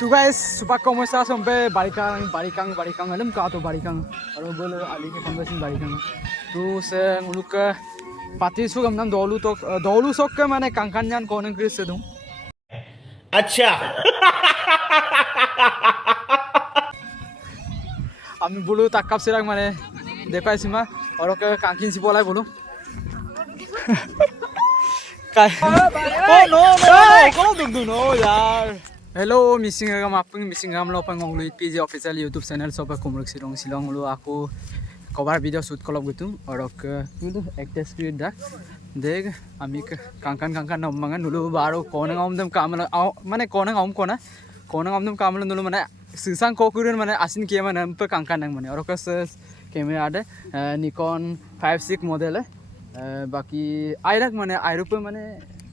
Tu guys, supak kamu sa sampai barikang alam ka to barikang. Aro bol ali ke panggasin barikang. Tu se nguluk ke pati su gam nam dolu sok ke mane kangkanyan koneng kris sedung. अच्छा আমি বলু তাকাপ Chirac মানে দেখাইছি মা আর ওকে কাঙ্কিন C বলাই বলু কাই ও no কোনো দুক দু no यार hello missing गाम आपन मिसिंग गाम लो पंगong लुई पीजी ऑफिशियल YouTube चैनल सब कोमरक सिलोंग लो आको कवर वीडियो शूट कलब गुतु और ओके नु एक्टर स्क्रीन दा देख आमी कांकान नमंगन नुलु बारो कोन गामदम कामला माने कोन गामदम कामला नुलु माने सिसां कोकुरन माने आसिन किया माने पे कांकान नंग माने और ओके कैमरा दे निकॉन 56 मॉडल है बाकी आइरक माने आइरुप माने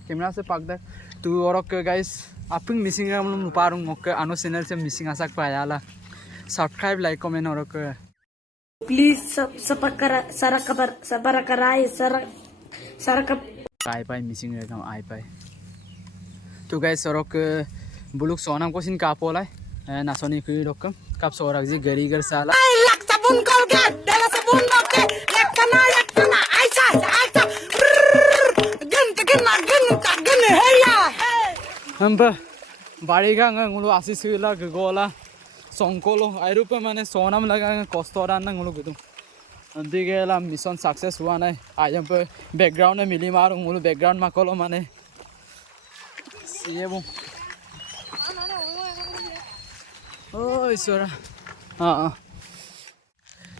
कैमरा से पाक दा तू और ओके गाइस आपन मिसिंग गाम लो पारुं ओके आनो चैनल से मिसिंग आसाक पायाला सब्सक्राइब लाइक कमेंट और ओके प्लीज सबर कराए आई पाई मिसिंग गाम आई पाई तो गाइस और ओके बुलुक सोनाम को सिन कापोलाय नासोनी कुई रकम कब सोराक जी गरीगर साला luck sabun Colgate dala sabun oke yakana aisa gen heya हमबा बाड़ीगा ngulu asis sila gola songkolo airupa माने सोनाम लगा कष्टरा ngulu गुदु अंदिगेला मिशन सक्सेस हुआ नै आजम पे बैकग्राउंड में मिली मारू ngulu बैकग्राउंड मा कलो माने सिएबो ओ ईश्वरा हां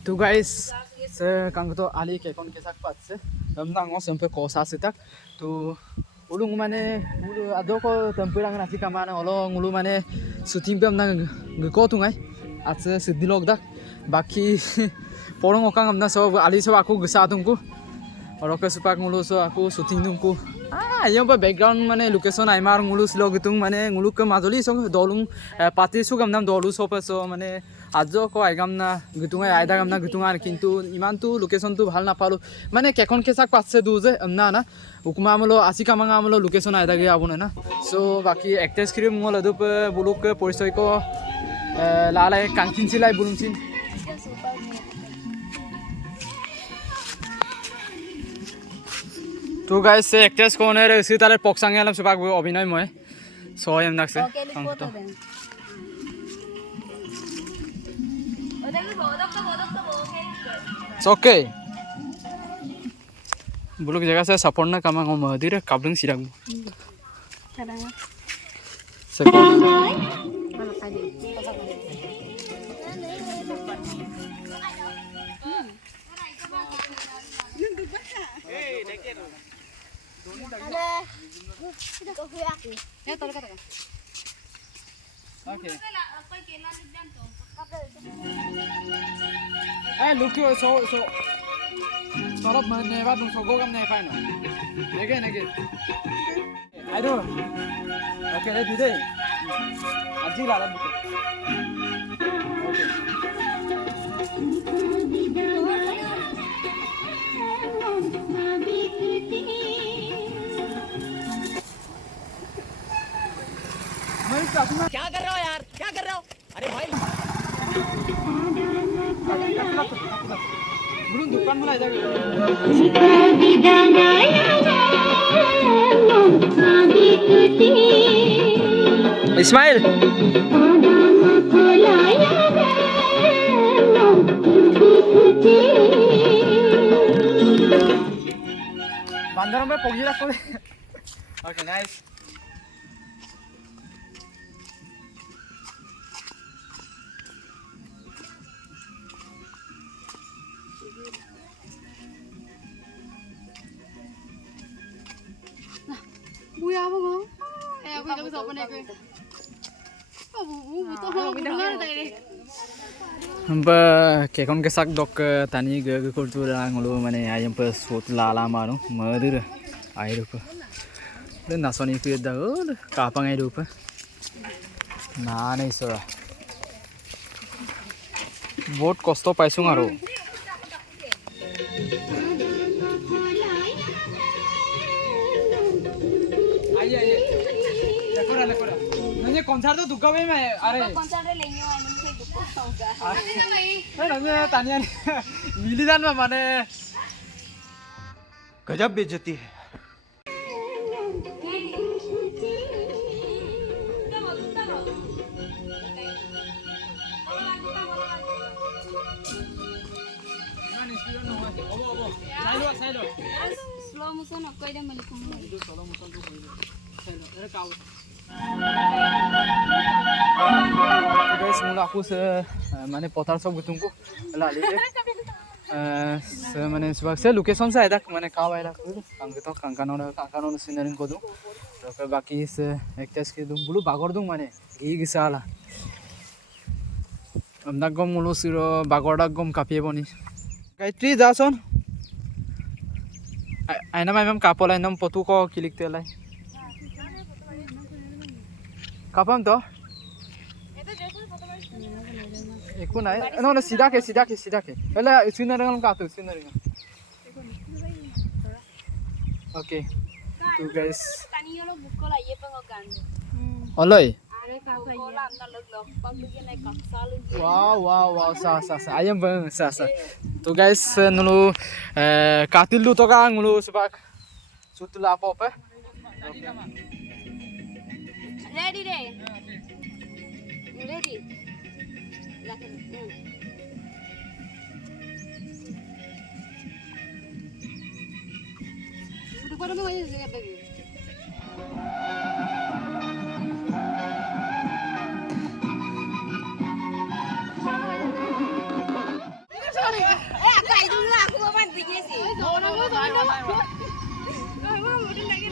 तो गाइस से कांग तो आली के कोन के साक पात से हमना ngos sampai kosa setak तो ulung माने ulu ado ko tempirang nasi kamana olo ngulu माने shooting pem nang ko tungai atse sidilok dak baki porong okang amna so ali so aku gesa tungku oro ke supak ngulu so aku shooting tungku yang background माने location aimar ngulu slog tung माने ngulu ke majoli so dolung pati su gamnam dolu so so माने আজও কো আইগামনা গিতুঙাই আইদা গামনা গিতুঙার কিন্তু ইমানটো লোকেশনটো ভাল না পালো মানে কেখন কেসাক পাচ্ছে দু যে না না উকমা আমলো আসি কামাঙা আমলো লোকেশন আইদা গে আবনে না সো বাকি একটেস ক্রিম মল দুপ বুলুক পরিচয় কো লালাই কাঙ্কিন সিলাই বুলুমছিন তো গাইস একটেস কোনের সিতালে পকসাঙ্গে আলাম সবাক অভিনয় ময় সয়ম নাকছে oke buluk jaga saya saporna kama ngomong dire kabling sidang oke look you so sorot mane ba dum so gogam ne fine nege I do okay let's do this aji la la okay क्या कर रहे हो यार क्या कर रहे हो अरे भाई belum depan mulai jaga Ismail bandar में पोगी रखो okay nice Buya apa kau? Aku jangan sopan aku. Abu butuh apa? Dengar tadi. हमबा केकन के साक दक तानी ग कुरतुरा ngulu माने आयम पे सोत लाला मारू मदुर आइरुप ले नासनी पे दा कापांग आइरुप ना नै सरा बहुत कष्ट पाइसुं आरो आइए देखोरा नने konser tuh duka be me are konser lainnya ini saya buka sauga nanya tanya militan mah mana गजब बेइज्जती है slow motion aku ada melikum guys mula aku mana potar सब गुतुंगको लाली माने से लोकेशन से आइदा माने का आइदा आंगे तो कांकानो सिनारिन को दु तो बाकी से एक्टेस के दुम बुलु बागर दुम माने गी गिसाला हमदा गम मुलो सिरो बागरदा गम कापिए बनी गायत्री जासन आइना माइम कापोला नम पतु को क्लिक तेलाई कापम तो एको नाय न सीधा के एला सिनारिन का तो सिनारिन ओके तो guys tani lo bukola ye pengokan ओलय are ka pa ye amna log paglugi nai ka salu wow sa ayam bang sa तो गाइस नुलो कातिलु तो का नुलो सबक सुतला apa ready lakan udah pada mau aja kata dia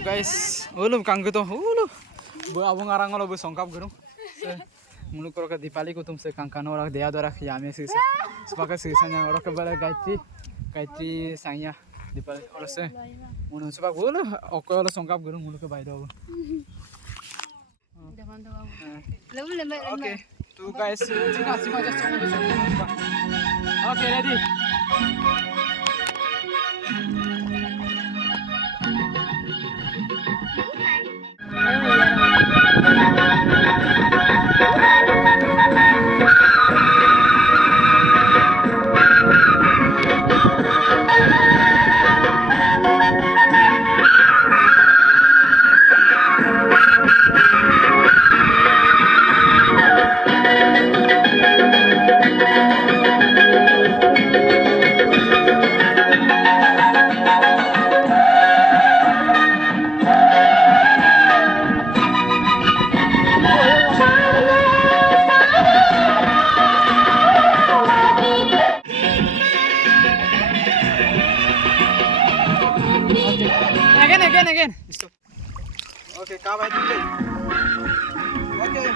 guys ulum kanggo to ulu bu abung arang lo bu songkap gurung mulu koro ka dipali ko tum se kangkano rak deya dora khiyame se spaka se sanya ora ka bala gaitri sanya dipali ora se mulu spak ulu okko lo songkap gurung mulu ka baido okay to guys tina sima just okay ready again stop okay ka bhai okay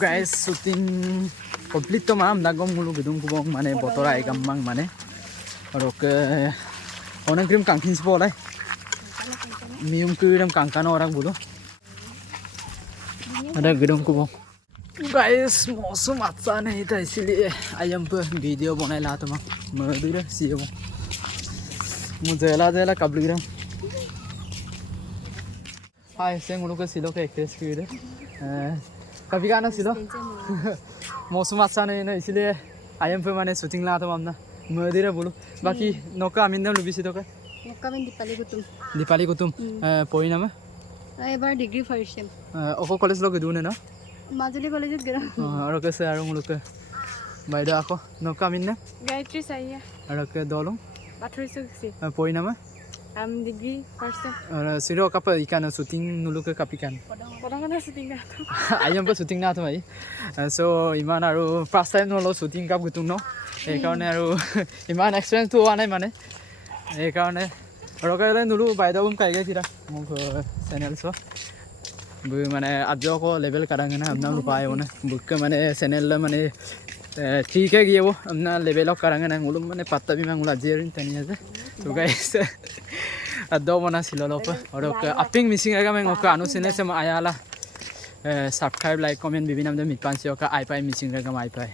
guys shooting complete to mam dagom mulu gedung kubong mane botora e gammang mane rok onan krim kangkin spolai mium kiram kangkano orang bulu ada gedung kubong guys मौसम अच्छा नहीं था इसलिए आयम पर video बनाए ला तो मधुर सी वो मुझे ला कबल गिरम हाय से उनको सिलो के एक्ट्रेस की कभी गाना सिलो मौसम अच्छा नहीं ना इसलिए आयम पे मैंने शूटिंग ला तो हमना मधुर बोलो बाकी नौका अमिंदम लुबिसी तो का kami दीपाली को तुम पोई ना में এবাৰ ডিগ্ৰী ফাৰ্ষ্ট চেম অকল কলেজ লগ দুনে না মাজুলী কলেজত গেলাম আৰু কেছে আৰু মুলকে বাইদেউ আকৌ নকা মিন্না গায়ত্ৰী চাইয়া আৰু কে দলং পাথৰিছে পই নামা ডিগ্ৰী ফাৰ্ষ্ট চেম আৰু সিৰো কাপ ইকান শুটিং নুলুকে কাপিকান পডাঙনা শুটিং না আইম পে শুটিং না তো ভাই সো ইমান আৰু ফাৰ্ষ্ট টাইম নলো শুটিং কাপ গুতুং ন এই কাৰণে আৰু ইমান এক্সপেৰিয়েন্স তো হোৱা নাই মানে এই কাৰণে ৰকাইলে নুলু বাইদেউম কাইগে তিৰা মোক চেনেল চ bu mane ajo ko level kadang na amna lupa ayo na bukke mane channel la mane ठीक है ये वो अपना लेवल ऑफ करेंगे ना उलूम मैंने पत्ता भी मैं उला जेरिन तनी है तो गाइस दो बना सिलो लो पर और ओके अपिंग मिसिंग है मैं ओके अनुसिने से आया ला सब्सक्राइब लाइक कमेंट भी नाम दे मिट पांच ओके आई पाई मिसिंग है आई पाई